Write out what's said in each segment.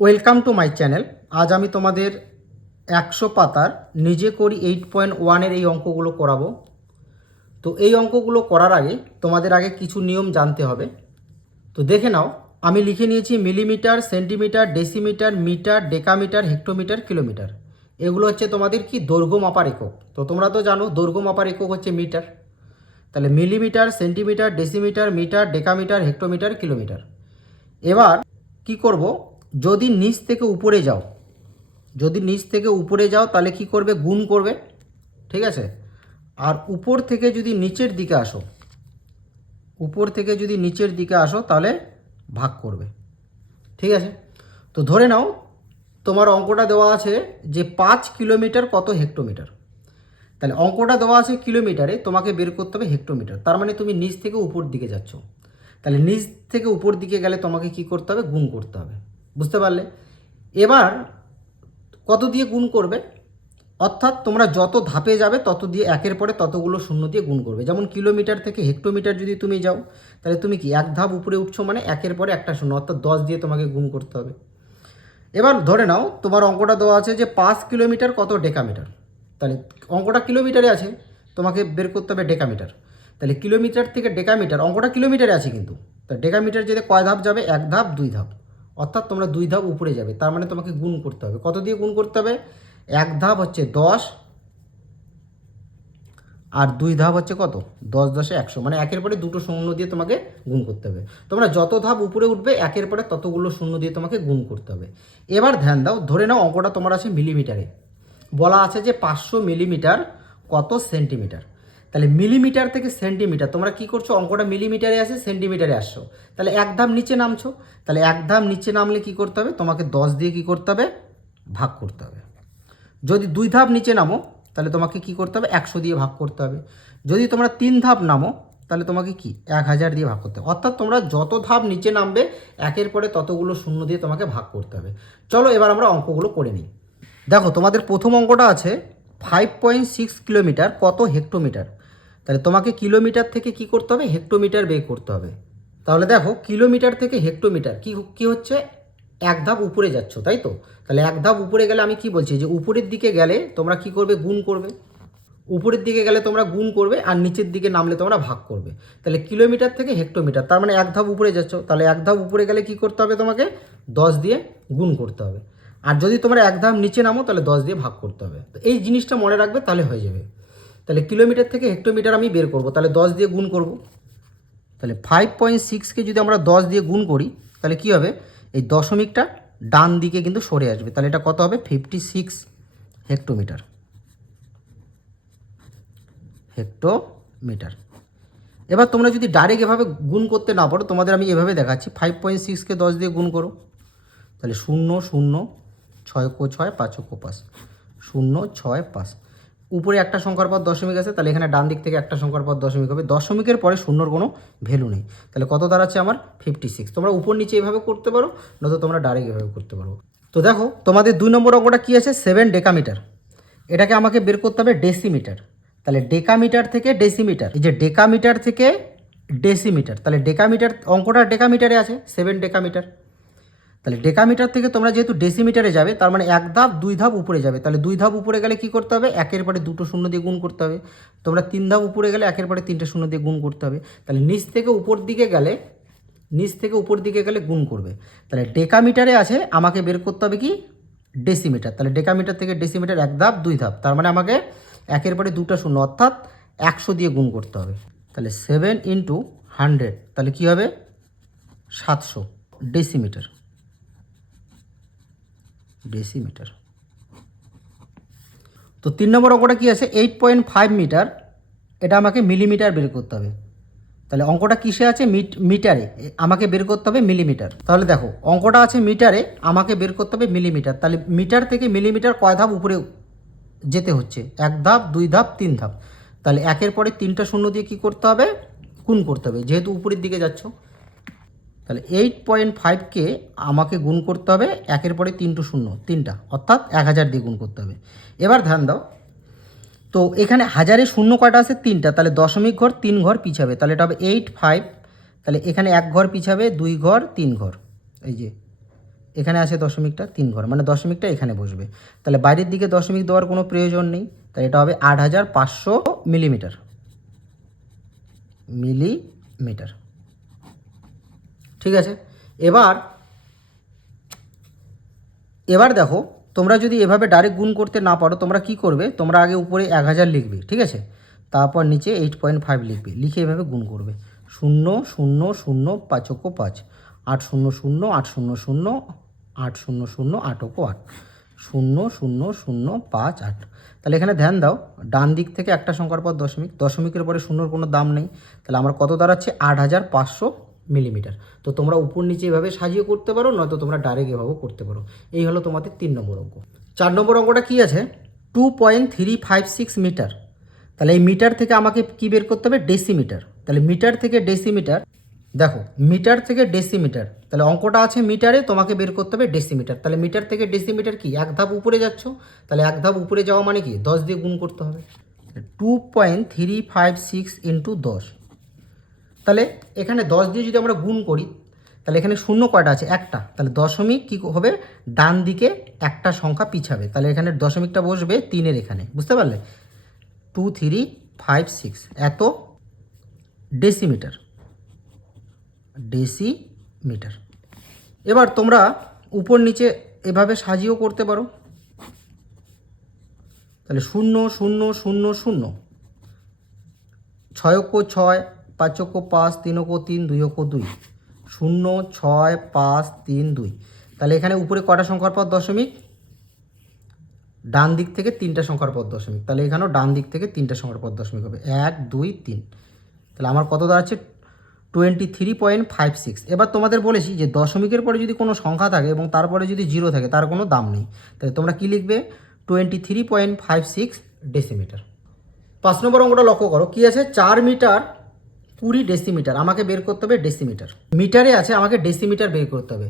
Welcome to my channel. আজ আমি তোমাদের একশো পাতার নিজে করি এইট পয়েন্ট ওয়ানের এই অঙ্কগুলো করাবো। তো এই অঙ্কগুলো করার আগে তোমাদের আগে কিছু নিয়ম জানতে হবে। তো দেখে নাও, আমি লিখে নিয়েছি millimetre, centimetre, decimetre, metre, decametre, hectometre, kilometre. এগুলো হচ্ছে তোমাদের কি দৈর্ঘ্য মাপার একক? তো তোমরা তো জানো দৈর্ঘ্য মাপার একক হচ্ছে মিটার। তাহলে millimetre, centimetre, decimetre, metre, decametre, hectometre, kilometre. এবার কি করব? যদি নিচ থেকে উপরে যাও, যদি নিচ থেকে উপরে যাও, তাহলে কি করবে? গুণ করবে, ঠিক আছে? আর উপর থেকে যদি নিচের দিকে আসো, উপর থেকে যদি নিচের দিকে আসো, তাহলে ভাগ করবে, ঠিক আছে? তো ধরে নাও, তোমার অঙ্কটা দেওয়া আছে যে পাঁচ কিলোমিটার কত হেক্টোমিটার? তাহলে অঙ্কটা দেওয়া আছে কিলোমিটারে, তোমাকে বের করতে হবে হেক্টোমিটার। তার মানে তুমি নিচ থেকে উপর দিকে যাচ্ছ। তাহলে নিচ থেকে উপর দিকে গেলে তোমাকে কি করতে হবে? গুণ করতে হবে। বুঝতে পারলে? এবার কত দিয়ে গুণ করবে? অর্থাৎ তোমরা যত ধাপে যাবে, তত দিয়ে একের পরে ততগুলো শূন্য দিয়ে গুণ করবে। যেমন কিলোমিটার থেকে হেক্টোমিটার যদি তুমি যাও, তাহলে তুমি কি এক ধাপ উপরে উঠছো মানে একের পরে একটা শূন্য, অর্থাৎ দশ দিয়ে তোমাকে গুণ করতে হবে। এবার ধরে নাও, তোমার অঙ্কটা দেওয়া আছে যে পাঁচ কিলোমিটার কত ডেকামিটার? তাহলে অঙ্কটা কিলোমিটারে আছে, তোমাকে বের করতে হবে ডেকামিটার। তাহলে কিলোমিটার থেকে ডেকামিটার, অঙ্কটা কিলোমিটারে আছে কিন্তু। তা ডেকামিটার যেতে কয় ধাপ যাবে? এক ধাপ, দুই ধাপ। অর্থাৎ তোমরা দুই ধাপ উপরে যাবে, তার মানে তোমাকে গুণ করতে হবে। কত দিয়ে গুণ করতে হবে? এক ধাপ হচ্ছে দশ, আর দুই ধাপ হচ্ছে কত? দশ দশে একশো। মানে একের পরে দুটো শূন্য দিয়ে তোমাকে গুণ করতে হবে। তোমরা যত ধাপ উপরে উঠবে, একের পরে ততগুলো শূন্য দিয়ে তোমাকে গুণ করতে হবে। এবার ধ্যান দাও, ধরে নাও অঙ্কটা তোমার আছে মিলিমিটারে। বলা আছে যে পাঁচশো মিলিমিটার কত সেন্টিমিটার? তাহলে মিলিমিটার থেকে সেন্টিমিটার, তোমরা কি করছ? অঙ্কটা মিলিমিটারে আসে, সেন্টিমিটারে আসছো তাহলে এক ধাপ নিচে নামছো। তাহলে এক ধাপ নিচে নামলে কি করতে হবে? তোমাকে দশ দিয়ে কি করতে হবে? ভাগ করতে হবে। যদি দুই ধাপ নিচে নামো, তাহলে তোমাকে কি করতে হবে? একশো দিয়ে ভাগ করতে হবে। যদি তোমরা তিন ধাপ নামো, তাহলে তোমাকে কি? এক হাজার দিয়ে ভাগ করতে হবে। অর্থাৎ তোমরা যত ধাপ নিচে নামবে, একের পরে ততগুলো শূন্য দিয়ে তোমাকে ভাগ করতে হবে। চলো এবার আমরা অঙ্কগুলো করে নিই। দেখো, তোমাদের প্রথম অঙ্কটা আছে ফাইভ পয়েন্ট সিক্স কিলোমিটার কত হেক্টোমিটার তাহলে তোমাকে কিলোমিটার থেকে কি করতে হবে? হেক্টোমিটার বের করতে হবে। তাহলে দেখো, কিলোমিটার থেকে হেক্টোমিটার কি কি হচ্ছে? এক ধাপ উপরে যাচ্ছ, তাই তো? তাহলে এক ধাপ উপরে গেলে আমি কি বলছি? যে উপরের দিকে গেলে তোমরা কি করবে? গুণ করবে। উপরের দিকে গেলে তোমরা গুণ করবে আর নিচের দিকে নামলে তোমরা ভাগ করবে। তাহলে কিলোমিটার থেকে হেক্টোমিটার, তার মানে এক ধাপ উপরে যাচ্ছ, তাহলে এক ধাপ উপরে গেলে কি করতে হবে তোমাকে? দশ দিয়ে গুণ করতে হবে। আর যদি তোমরা এক ধাপ নিচে নামো, তাহলে দশ দিয়ে ভাগ করতে হবে। তো এই জিনিসটা মনে রাখবে, তাহলে হয়ে যাবে। তাহলে কিলোমিটার থেকে হেক্টোমিটার আমি বের করব, তাহলে দশ দিয়ে গুণ করব। তাহলে ফাইভ পয়েন্ট সিক্সকে যদি আমরা দশ দিয়ে গুণ করি, তাহলে কি হবে? এই দশমিকটা ডান দিকে কিন্তু সরে আসবে। তাহলে এটা কত হবে? Fifty six hectometre. হেক্টোমিটার। এবার তোমরা যদি ডাইরেক্ট এভাবে গুণ করতে না পারো, তোমাদের আমি এভাবে দেখাচ্ছি। ফাইভ পয়েন্ট সিক্সকে দশ দিয়ে গুণ করো। তাহলে শূন্য শূন্য, ছয় কো ছয়, পাঁচ কো পাঁচ। শূন্য, ছয়, পাঁচ। উপরে একটা সংখ্যার পর দশমিক আছে, তাহলে এখানে ডান দিক থেকে একটা সংখ্যার পর দশমিক হবে। দশমিকের পরে শূন্যর কোনো ভ্যালু নেই। তাহলে কত দাঁড়াচ্ছে আমার? ফিফটি সিক্স তোমরা উপর নিচে এভাবে করতে পারো, নয়তো তোমরা ডাইরেক্ট এভাবে করতে পারো। তো দেখো, তোমাদের দুই নম্বর অঙ্কটা কী আছে? সেভেন ডেকামিটার এটাকে আমাকে বের করতে হবে ডেসিমিটার তাহলে ডেকামিটার থেকে ডেসিমিটার এই যে ডেকামিটার থেকে ডেসিমিটার তাহলে ডেকামিটার অঙ্কটা ডেকামিটারে আছে সেভেন ডেকামিটার তাহলে ডেকামিটার থেকে তোমরা যেহেতু ডেসিমিটারে যাবে, তার মানে এক ধাপ, দুই ধাপ উপরে যাবে। তাহলে দুই ধাপ উপরে গেলে কি করতে হবে? একের পরে দুটো শূন্য দিয়ে গুণ করতে হবে। তোমরা তিন ধাপ উপরে গেলে একের পরে তিনটে শূন্য দিয়ে গুণ করতে হবে। তাহলে নিচ থেকে উপর দিকে গেলে, নিচ থেকে উপর দিকে গেলে গুণ করবে। তাহলে ডেকামিটারে আছে, আমাকে বের করতে হবে কি? ডেসিমিটার। তাহলে ডেকামিটার থেকে ডেসিমিটার এক ধাপ, দুই ধাপ। তার মানে আমাকে একের পরে দুটো শূন্য, অর্থাৎ একশো দিয়ে গুণ করতে হবে। তাহলে সেভেন ইন্টু হান্ড্রেড তাহলে কী হবে? সাতশো। ডেসিমিটার। ডেসিমিটার। তো তিন নম্বর অঙ্কটা কী আছে? এইট পয়েন্ট ফাইভ মিটার এটা আমাকে মিলিমিটার বের করতে হবে। তাহলে অঙ্কটা কিসে আছে? মিট মিটারে আমাকে বের করতে হবে মিলিমিটার তাহলে দেখো, অঙ্কটা আছে মিটারে আমাকে বের করতে হবে মিলিমিটার তাহলে মিটার থেকে মিলিমিটার কয় ধাপ উপরে যেতে হচ্ছে? এক ধাপ, দুই ধাপ, তিন ধাপ। তাহলে একের পরে তিনটা শূন্য দিয়ে কী করতে হবে? গুণ করতে হবে। যেহেতু উপরের দিকে যাচ্ছ তাহলে এইট পয়েন্ট ফাইভকে আমাকে গুণ করতে হবে, একের পরে তিনটু শূন্য, তিনটা, অর্থাৎ এক হাজার দিয়ে গুণ করতে হবে। এবার ধ্যান দাও, তো এখানে হাজারে শূন্য কয়টা আছে? তিনটা, তাহলে দশমিক ঘর তিন ঘর পিছাবে, তাহলে এটা হবে এইট ফাইভ তাহলে এখানে এক ঘর পিছাবে, দুই ঘর তিন ঘর, এই যে, এখানে আছে দশমিকটা তিন ঘর মানে দশমিকটা এখানে বসবে। তাহলে বাইরের দিকে দশমিক দেওয়ার কোনো প্রয়োজন নেই, তাহলে এটা হবে আট হাজার পাঁচশো মিলিমিটার মিলিমিটার। ঠিক আছে? এবার এবার দেখো, তোমরা যদি এভাবে ডাইরেক্ট গুণ করতে না পারো, তোমরা কি করবে? তোমরা আগে উপরে এক হাজার লিখবে, ঠিক আছে? তারপর নিচে এইট পয়েন্ট ফাইভ লিখবে, লিখে এভাবে গুণ করবে। শূন্য শূন্য শূন্য পাঁচক্য পাঁচ। আট শূন্য শূন্য, আট শূন্য শূন্য, আট শূন্য শূন্য আটক্য আট। শূন্য শূন্য শূন্য, পাঁচ, আট। তাহলে এখানে ধ্যান দাও, ডান দিক থেকে একটা সংখ্যার পর দশমিক। দশমিকের পরে শূন্যর কোনো দাম নেই। তাহলে আমার কত দাঁড়াচ্ছে? আট হাজার পাঁচশো মিলিমিটার। তো তোমরা উপর নিচে এভাবে সাজিয়ে করতে পারো, নয়তো তোমরা ডাইরেক্ট এভাবেও করতে পারো। এই হলো তোমাদের তিন নম্বর অঙ্ক। চার নম্বর অঙ্কটা কি আছে? Two point three five six metre. তাহলে এই মিটার থেকে আমাকে কি বের করতে হবে? ডেসিমিটার। তাহলে মিটার থেকে ডেসিমিটার, দেখো, মিটার থেকে ডেসিমিটার, তাহলে অঙ্কটা আছে মিটারে, তোমাকে বের করতে হবে ডেসিমিটার। তাহলে মিটার থেকে ডেসিমিটার কি? এক ধাপ উপরে যাচ্ছ, তাহলে এক ধাপ উপরে যাওয়া মানে কি? দশ দিয়ে গুণ করতে হবে। Two point three five six into দশ। তাহলে এখানে দশ দিয়ে যদি আমরা গুণ করি, তাহলে এখানে শূন্য কয়টা আছে? একটা। তাহলে দশমিক কী হবে? ডান দিকে একটা সংখ্যা পিছাবে। তাহলে এখানে দশমিকটা বসবে তিনের এখানে। বুঝতে পারলে? টু থ্রি ফাইভ সিক্স এত ডেসিমিটার ডেসিমিটার এবার তোমরা উপর নিচে এভাবে সাজিয়েও করতে পারো। তাহলে শূন্য শূন্য শূন্য শূন্য। ছয় ছয়। পাঁচ অক্ষ পাঁচ তিন অক্ষ তিন দুই অক্ষ দুই। শূন্য, ছয়, পাঁচ, তিন, দুই। তাহলে এখানে উপরে কটা সংখ্যার পর দশমিক? ডান দিক থেকে তিনটা সংখ্যার পর দশমিক। তাহলে এখানেও ডান দিক থেকে তিনটা সংখ্যার পর দশমিক হবে। এক, দুই, তিন। তাহলে আমার কত দাঁড়াচ্ছে? Twenty three point five six এবার তোমাদের বলেছি যে দশমিকের পরে যদি কোনো সংখ্যা থাকে এবং তারপরে যদি জিরো থাকে, তার কোনো দাম নেই। তাহলে তোমরা কী লিখবে? Twenty three point five six decimetre পাঁচ নম্বর অঙ্কটা লক্ষ্য করো। কি আছে? চার মিটার কুড়ি ডেসিমিটার আমাকে বের করতে হবে ডেসিমিটার মিটারে আছে, আমাকে ডেসিমিটার বের করতে হবে।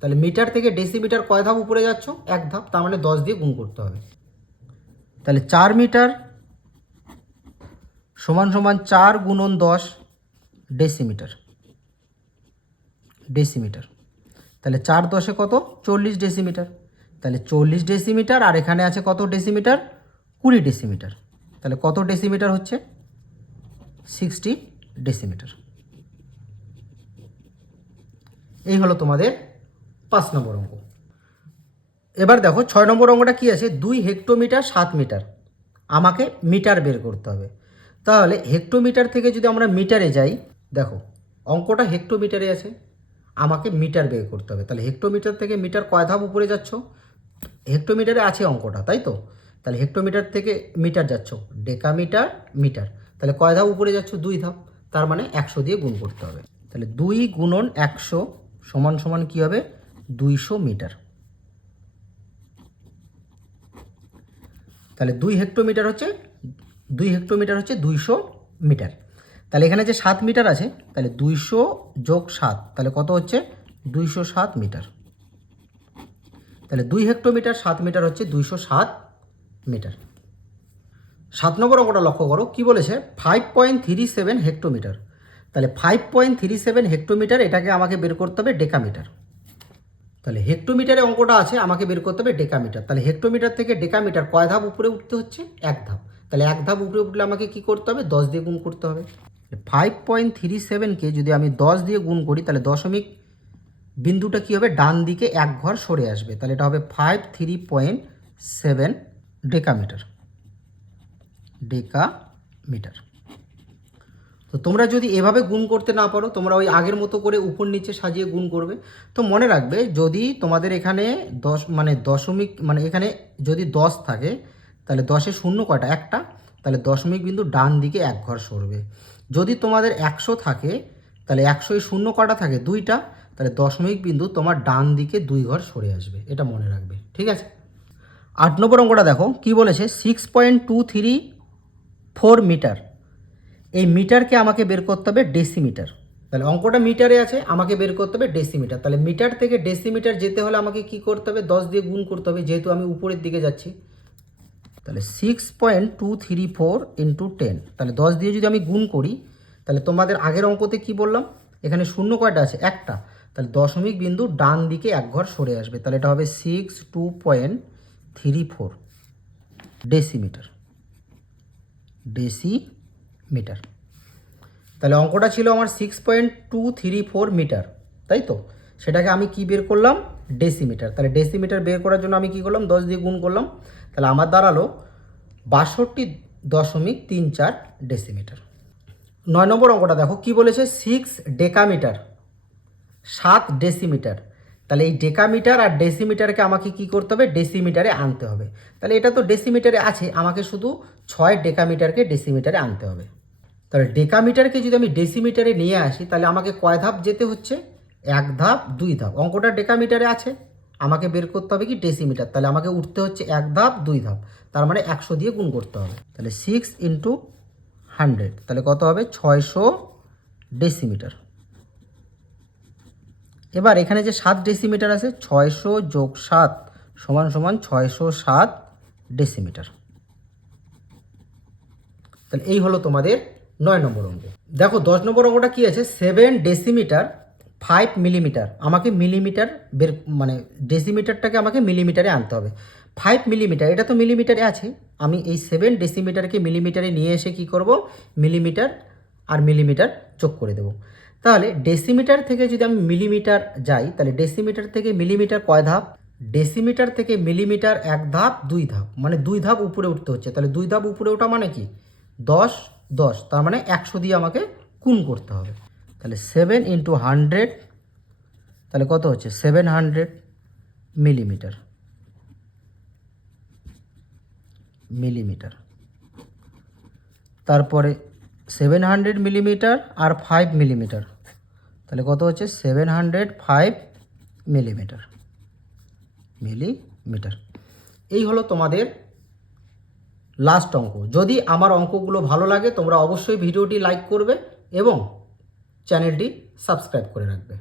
তাহলে মিটার থেকে ডেসিমিটার কয় ধাপ উপরে যাচ্ছ? এক ধাপ, তার মানে দশ দিয়ে গুণ করতে হবে। তাহলে চার মিটার সমান সমান চার গুণন দশ ডেসিমিটার ডেসিমিটার তাহলে চার দশে কত? চল্লিশ ডেসিমিটার তাহলে চল্লিশ ডেসিমিটার আর এখানে আছে কত ডেসিমিটার কুড়ি ডেসিমিটার তাহলে কত ডেসিমিটার হচ্ছে? সিক্সটি ডেসিমিটার এই হলো তোমাদের পাঁচ নম্বর অঙ্ক। এবার দেখো ছয় নম্বর অঙ্কটা কি আছে? দুই হেক্টোমিটার সাত মিটার। আমাকে মিটার বের করতে হবে। তাহলে হেক্টোমিটার থেকে যদি আমরা মিটারে যাই, দেখো অঙ্কটা হেক্টোমিটারে আছে। আমাকে মিটার বের করতে হবে। তাহলে হেক্টোমিটার থেকে মিটার কয় ধাপ উপরে যাচ্ছ? হেক্টোমিটারে আছে অঙ্কটা, তাই তো? তাহলে হেক্টোমিটার থেকে মিটার যাচ্ছ। Decametre, metre. তাহলে কয় ধাপ উপরে যাচ্ছ? দুই ধাপ। তার মানে একশো দিয়ে গুণ করতে হবে। তাহলে দুই গুণন একশো সমান সমান কী হবে? দুইশো মিটার। তাহলে দুই হেক্টোমিটার হচ্ছে, দুই হেক্টোমিটার হচ্ছে দুইশো মিটার। তাহলে এখানে যে সাত মিটার আছে, তাহলে দুইশো যোগ সাত, তাহলে কত হচ্ছে? দুইশো সাত মিটার। তাহলে দুই হেক্টোমিটার সাত মিটার হচ্ছে দুইশো সাত মিটার। সাত নম্বর অঙ্কটা লক্ষ্য করো। কি বলেছে? Five point three seven hectometre তাহলে five point three seven hectometre এটাকে আমাকে বের করতে হবে ডেকামিটার তাহলে হেক্টোমিটারে অঙ্কটা আছে, আমাকে বের করতে হবে ডেকামিটার তাহলে হেক্টোমিটার থেকে ডেকামিটার কয় ধাপ উপরে উঠতে হচ্ছে? এক ধাপ। তাহলে এক ধাপ উপরে উঠলে আমাকে কি করতে হবে? দশ দিয়ে গুণ করতে হবে। ফাইভ পয়েন্ট থ্রি সেভেনকে যদি আমি দশ দিয়ে গুণ করি, তাহলে দশমিক বিন্দুটা কী হবে? ডান দিকে এক ঘর সরে আসবে। তাহলে এটা হবে five three point seven decametre decametre. তো তোমরা যদি এভাবে গুণ করতে না পারো, তোমরা ওই আগের মতো করে উপর নিচে সাজিয়ে গুণ করবে। তো মনে রাখবে, যদি তোমাদের এখানে দশ মানে দশমিক মানে এখানে যদি দশ থাকে, তাহলে দশে শূন্য কয়টা? একটা। তাহলে দশমিক বিন্দু ডান দিকে এক ঘর সরবে। যদি তোমাদের একশো থাকে, তাহলে একশোয় শূন্য কটা থাকে? দুইটা। তাহলে দশমিক বিন্দু তোমার ডান দিকে দুই ঘর সরে আসবে। এটা মনে রাখবে। ঠিক আছে? আট নম্বর অঙ্কটা দেখো। কি বলেছে? Six point two three four metre. এই মিটারকে আমাকে বের করতে হবে ডেসিমিটার। তাহলে অঙ্কটা মিটারে আছে, আমাকে বের করতে হবে ডেসিমিটার। তাহলে মিটার থেকে ডেসিমিটার যেতে হলে আমাকে কি করতে হবে? দশ দিয়ে গুণ করতে হবে, যেহেতু আমি উপরের দিকে যাচ্ছি। তাহলে six point two three four into ten তাহলে দশ দিয়ে যদি আমি গুণ করি, তাহলে তোমাদের আগের অঙ্কতে কি বললাম? এখানে শূন্য কয়টা আছে? একটা। তাহলে দশমিক বিন্দু ডান দিকে এক ঘর সরে আসবে। তাহলে এটা হবে six two point three four decimetre. Decimetre. তাহলে অঙ্কটা ছিল আমার six point two three four metre তাই তো? সেটাকে আমি কি বের করলাম? ডেসিমিটার। তাহলে ডেসিমিটার বের করার জন্য আমি কি করলাম? দশ দিয়ে গুণ করলাম। তাহলে আমার দাঁড়াল বাষট্টি দশমিক তিন চার ডেসিমিটার। নয় নম্বর অঙ্কটা দেখো, কি বলেছে? সিক্স ডেকামিটার, সাত ডেসিমিটার। তাহলে এই ডেকামিটার আর ডেসিমিটারকে আমাকে কি করতে হবে? ডেসিমিটারে আনতে হবে। তাহলে এটা তো ডেসিমিটারে আছে, আমাকে শুধু ছয় ডেকামিটারকে ডেসিমিটারে আনতে হবে। তাহলে ডেকামিটারকে যদি আমি ডেসিমিটারে নিয়ে আসি, তাহলে আমাকে কয় ধাপ যেতে হচ্ছে? এক ধাপ, দুই ধাপ। অঙ্কটা ডেকামিটারে আছে, আমাকে বের করতে হবে কি ডেসিমিটার? তাহলে আমাকে উঠতে হচ্ছে এক ধাপ, দুই ধাপ। তার মানে একশো দিয়ে গুণ করতে হবে। তাহলে সিক্স ইন্টু হান্ড্রেড তাহলে কত হবে? ছয়শো ডেসিমিটার। এবার এখানে যে সাত ডেসিমিটার আছে, ছয়শো যোগ সাত সমান সমান ছয়শো সাত ডেসিমিটার তাহলে এই হলো তোমাদের নয় নম্বর অঙ্ক। দেখো, দশ নম্বর অঙ্কটা কি আছে? সেভেন ডেসিমিটার ফাইভ মিলিমিটার আমাকে মিলিমিটার বের মানে ডেসিমিটারটাকে আমাকে মিলিমিটারে আনতে হবে। ফাইভ মিলিমিটার এটা তো মিলিমিটারে আছে। আমি এই সেভেন ডেসিমিটারকে মিলিমিটারে নিয়ে এসে কি করব? মিলিমিটার আর মিলিমিটার যোগ করে দেবো। তাহলে ডেসিমিটার থেকে যদি আমি মিলিমিটার যাই, তাহলে ডেসিমিটার থেকে মিলিমিটার কয় ধাপ? ডেসিমিটার থেকে মিলিমিটার এক ধাপ, দুই ধাপ। মানে দুই ধাপ উপরে উঠতে হচ্ছে। তাহলে দুই ধাপ উপরে ওঠা মানে কি? দশ দশ। তার মানে একশো দিয়ে আমাকে গুণ করতে হবে। তাহলে সেভেন ইন্টু হান্ড্রেড তাহলে কত হচ্ছে? সেভেন হান্ড্রেড মিলিমিটার মিলিমিটার তারপরে সেভেন হান্ড্রেড মিলিমিটার আর ফাইভ মিলিমিটার তাহলে কত হচ্ছে? Seven hundred five millimetre millimetre এই হলো তোমাদের লাস্ট অঙ্ক। যদি আমার অঙ্কগুলো ভালো লাগে, তোমরা অবশ্যই ভিডিওটি লাইক করবে এবং চ্যানেলটি সাবস্ক্রাইব করে রাখবে।